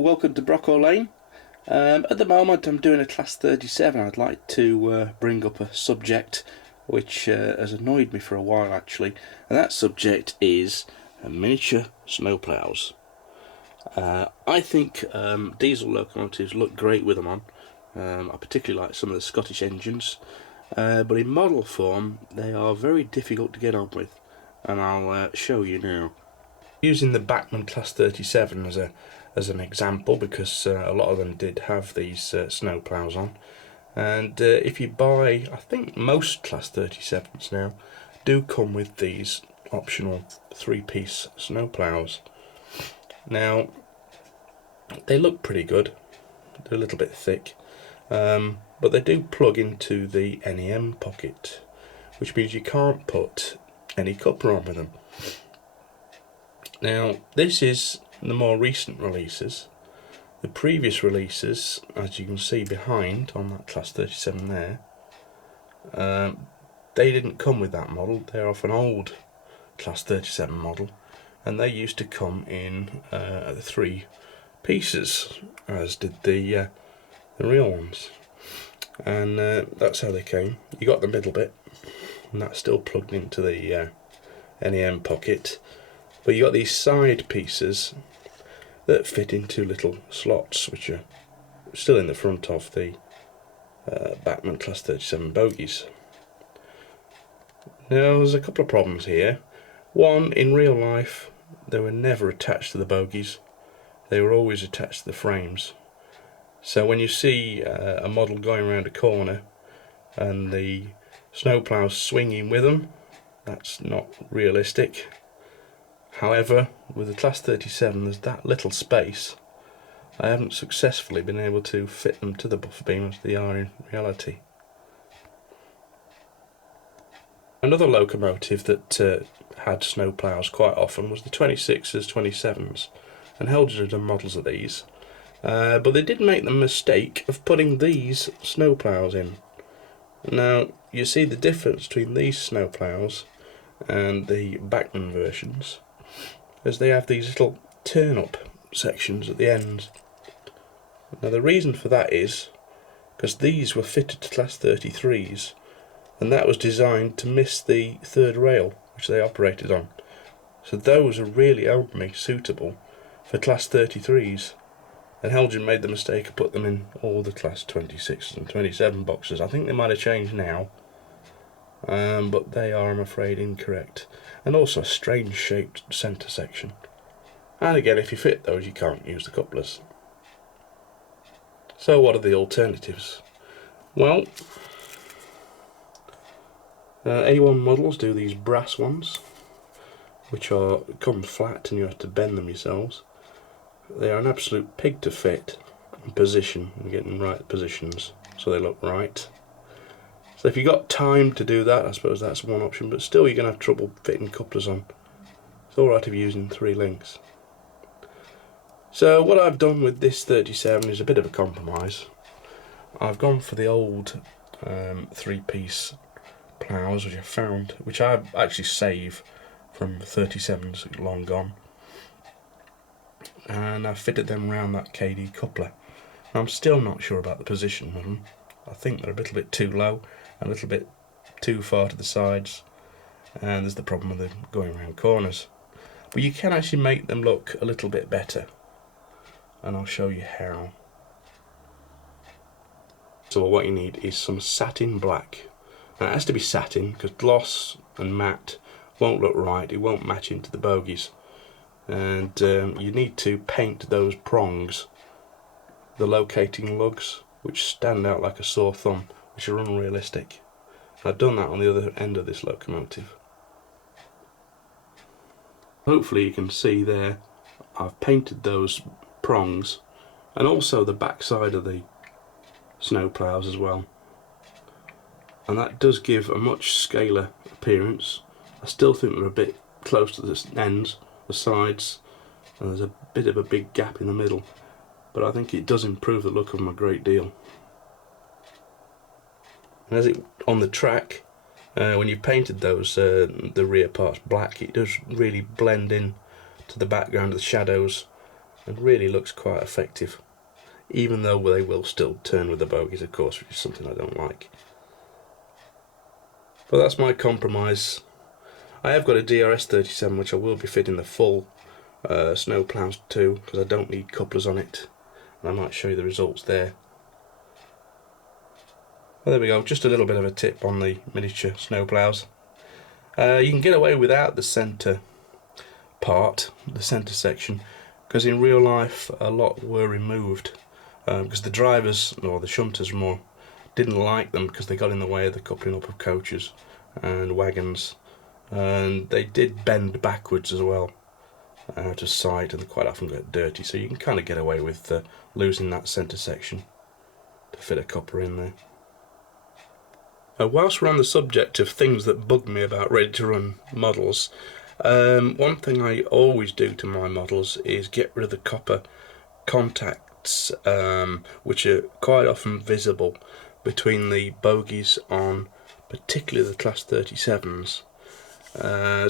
welcome to Brocco Lane. At the moment I'm doing a Class 37. I'd like to bring up a subject which has annoyed me for a while actually, and that subject is miniature snowplows. I think diesel locomotives look great with them on. I particularly like some of the Scottish engines, but in model form they are very difficult to get on with, and I'll show you now. Using the Bachmann Class 37 as an example, because a lot of them did have these snowplows on, and if you buy, I think most Class 37s now do come with these optional 3-piece snowplows. Now they look pretty good, they're a little bit thick, but they do plug into the NEM pocket, which means you can't put any coupler on with them. Now this is the more recent releases. The previous releases, as you can see behind on that Class 37 there, they didn't come with that model. They're off an old Class 37 model, and they used to come in 3 pieces, as did the real ones, and that's how they came. You got the middle bit, and that's still plugged into the NEM pocket, but you got these side pieces that fit into little slots, which are still in the front of the Bachmann Class 37 bogies. Now there's a couple of problems here. One, in real life they were never attached to the bogies, they were always attached to the frames. So when you see a model going around a corner and the snowplows swinging with them, that's not realistic. However, with the Class 37 there's that little space. I haven't successfully been able to fit them to the buffer beam as they are in reality. Another locomotive that had snowplows quite often was the 26s, 27s, and Helge had done models of these, but they did make the mistake of putting these snowplows in. Now you see the difference between these snowplows and the Bachmann versions, as they have these little turn-up sections at the ends. Now the reason for that is because these were fitted to Class 33s, and that was designed to miss the third rail which they operated on. So those are really only suitable for Class 33s, and Helge made the mistake of putting them in all the Class 26s and 27 boxes. I think they might have changed now, but they are, I'm afraid, incorrect, and also a strange shaped centre section. And again, if you fit those you can't use the couplers. So what are the alternatives? Well, A1 models do these brass ones, which come flat and you have to bend them yourselves. They are an absolute pig to fit and position and get in right positions so they look right. So if you've got time to do that, I suppose that's one option, but still you're going to have trouble fitting couplers on. It's alright if you're using 3 links. So what I've done with this 37 is a bit of a compromise. I've gone for the old 3-piece ploughs which I found, which I actually save from 37s long gone, and I fitted them around that KD coupler. I'm still not sure about the position of them. I think they're a little bit too low, a little bit too far to the sides, and there's the problem with them going around corners. But you can actually make them look a little bit better, and I'll show you how. So what you need is some satin black. Now it has to be satin because gloss and matte won't look right, it won't match into the bogies. And you need to paint those prongs, the locating lugs, which stand out like a sore thumb, which are unrealistic. I've done that on the other end of this locomotive. Hopefully you can see there, I've painted those prongs and also the back side of the snowplows as well. And that does give a much scaler appearance. I still think they're a bit close to the ends, the sides, and there's a bit of a big gap in the middle, but I think it does improve the look of them a great deal. And as it on the track, when you've painted those the rear parts black, it does really blend in to the background of the shadows and really looks quite effective, even though they will still turn with the bogies, of course, which is something I don't like. But that's my compromise. I have got a DRS 37 which I will be fitting the full snow ploughs to, because I don't need couplers on it, and I might show you the results there. Well, there we go, just a little bit of a tip on the miniature snow ploughs. You can get away without the centre part, the centre section, because in real life a lot were removed because the drivers, or the shunters more, didn't like them because they got in the way of the coupling up of coaches and wagons, and they did bend backwards as well out of sight, and they quite often get dirty, so you can kind of get away with losing that centre section to fit a copper in there. Whilst we're on the subject of things that bug me about ready to run models, one thing I always do to my models is get rid of the copper contacts, which are quite often visible between the bogies on particularly the class 37s.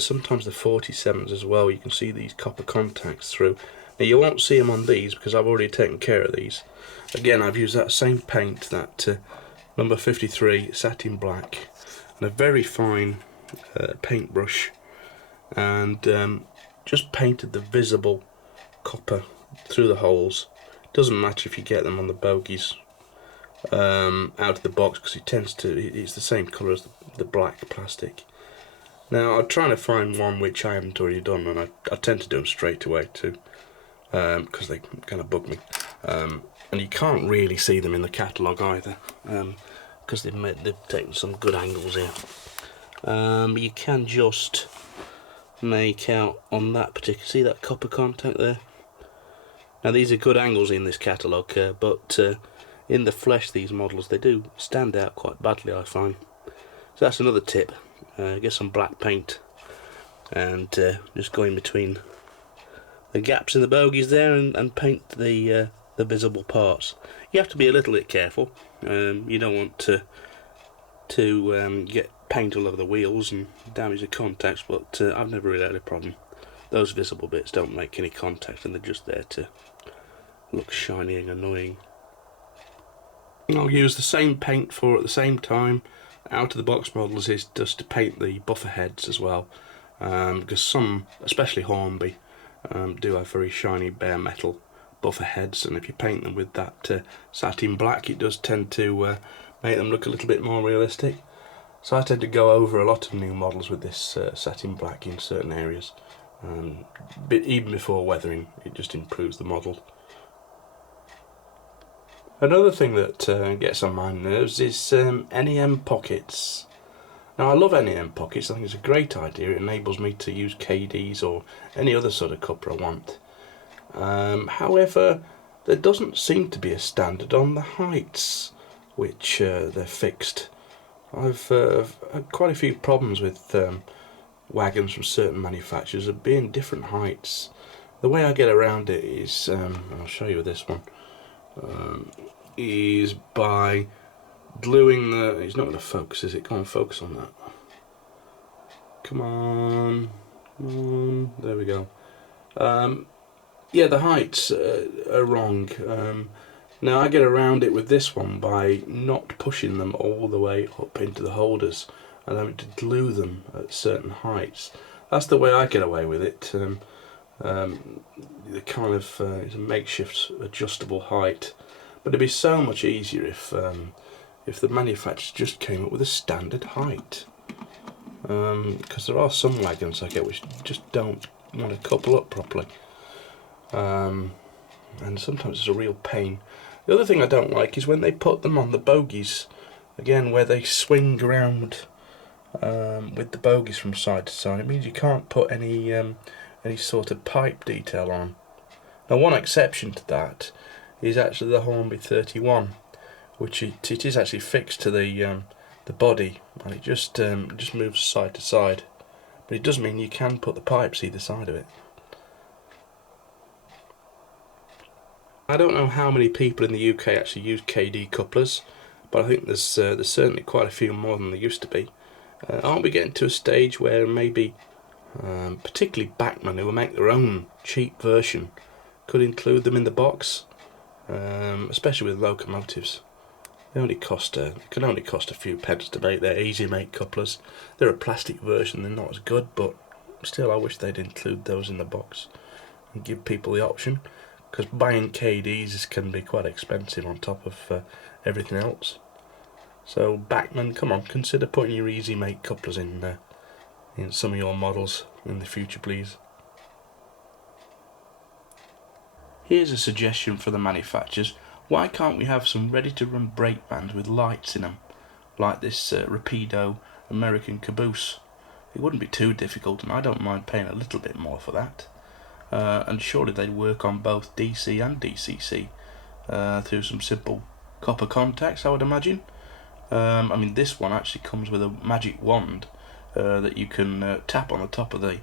Sometimes the 47s as well, you can see these copper contacts through. Now you won't see them on these because I've already taken care of these. Again, I've used that same paint, that number 53 satin black, and a very fine paintbrush, and just painted the visible copper through the holes. It doesn't matter if you get them on the bogies out of the box, because it's the same colour as the black plastic. Now I'm trying to find one which I haven't already done, and I tend to do them straight away too, because they kind of bug me. And you can't really see them in the catalogue either, because they've taken some good angles here. You can just make out on that particular, see that copper contact there? Now these are good angles in this catalogue, but in the flesh these models, they do stand out quite badly, I find. So that's another tip. Get some black paint and just go in between the gaps in the bogies there and paint the visible parts. You have to be a little bit careful. You don't want to get paint all over the wheels and damage the contacts, but I've never really had a problem. Those visible bits don't make any contact, and they're just there to look shiny and annoying. I'll use the same paint for at the same time out of the box models is just to paint the buffer heads as well, because some, especially Hornby, do have very shiny bare metal buffer heads, and if you paint them with that satin black, it does tend to make them look a little bit more realistic. So I tend to go over a lot of new models with this satin black in certain areas, but even before weathering, it just improves the model. Another thing that gets on my nerves is NEM pockets. Now I love NEM pockets, I think it's a great idea. It enables me to use KDs or any other sort of copper I want. However, there doesn't seem to be a standard on the heights which they're fixed. I've had quite a few problems with wagons from certain manufacturers of being different heights. The way I get around it is, I'll show you with this one, is by gluing the, it's not going to focus, is it? Come on, focus on that. Come on, there we go. Yeah, the heights are wrong. Now I get around it with this one by not pushing them all the way up into the holders and having to glue them at certain heights. That's the way I get away with it. The kind of it's a makeshift adjustable height, but it'd be so much easier if the manufacturer just came up with a standard height. Because there are some wagons I get which just don't want to couple up properly, and sometimes it's a real pain. The other thing I don't like is when they put them on the bogies, again where they swing around with the bogies from side to side. It means you can't put any sort of pipe detail on. Now one exception to that is actually the Hornby 31, which it is actually fixed to the body, and it just moves side to side, but it does mean you can put the pipes either side of it. I don't know how many people in the UK actually use KD couplers, but I think there's certainly quite a few more than there used to be. Aren't we getting to a stage where maybe particularly backmen who will make their own cheap version could include them in the box, especially with locomotives. They can only cost a few pence to make. They're easy make couplers. They're a plastic version, they're not as good, but still I wish they'd include those in the box and give people the option, because buying KDs can be quite expensive on top of everything else. So Bachmann, come on, consider putting your easy make couplers in some of your models in the future, please. Here's a suggestion for the manufacturers. Why can't we have some ready to run brake bands with lights in them, like this Rapido American caboose? It wouldn't be too difficult, and I don't mind paying a little bit more for that. And surely they'd work on both DC and DCC through some simple copper contacts, I would imagine. I mean, this one actually comes with a magic wand that you can tap on the top of the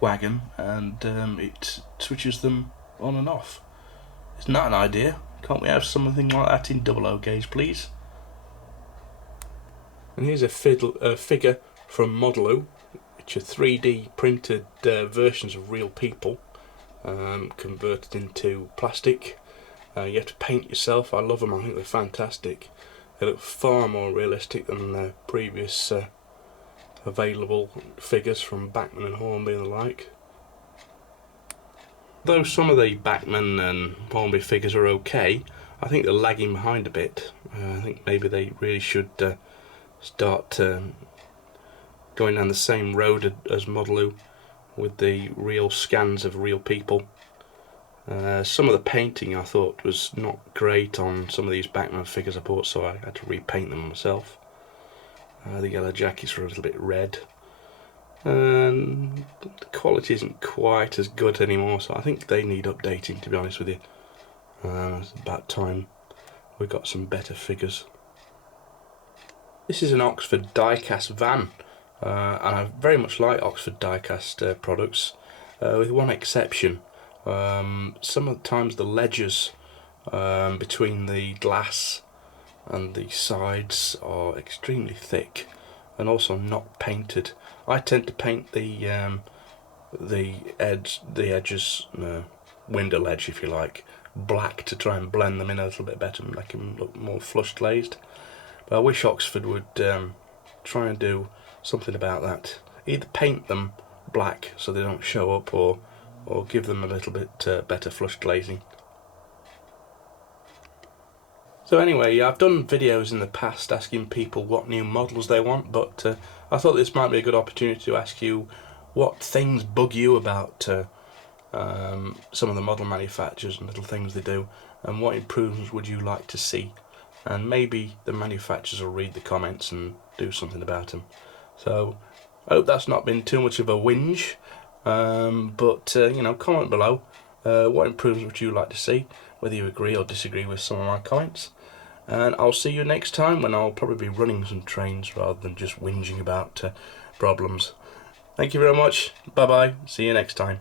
wagon, and it switches them on and off. Isn't that an idea? Can't we have something like that in 00 gauge, please? And here's a figure from Modelu, which are 3D printed versions of real people, converted into plastic. You have to paint yourself. I love them, I think they're fantastic. They look far more realistic than the previous available figures from Bachmann and Hornby and the like. Though some of the Bachmann and Hornby figures are okay, I think they're lagging behind a bit. I think maybe they really should start going down the same road as Modelu with the real scans of real people. Some of the painting I thought was not great on some of these Bachmann figures I bought, so I had to repaint them myself. The yellow jackets were a little bit red, and the quality isn't quite as good anymore, so I think they need updating, to be honest with you. It's about time we got some better figures. This is an Oxford die-cast van, and I very much like Oxford die-cast products, with one exception. Sometimes the ledges between the glass and the sides are extremely thick and also not painted. I tend to paint the edges, window ledge if you like, black to try and blend them in a little bit better and make them look more flush glazed. But I wish Oxford would try and do something about that. Either paint them black so they don't show up, or give them a little bit better flush glazing. So anyway, I've done videos in the past asking people what new models they want, but I thought this might be a good opportunity to ask you what things bug you about some of the model manufacturers and little things they do, and what improvements would you like to see. And maybe the manufacturers will read the comments and do something about them. So I hope that's not been too much of a whinge, but you know, comment below what improvements would you like to see, whether you agree or disagree with some of my comments. And I'll see you next time, when I'll probably be running some trains rather than just whinging about problems. Thank you very much. Bye bye. See you next time.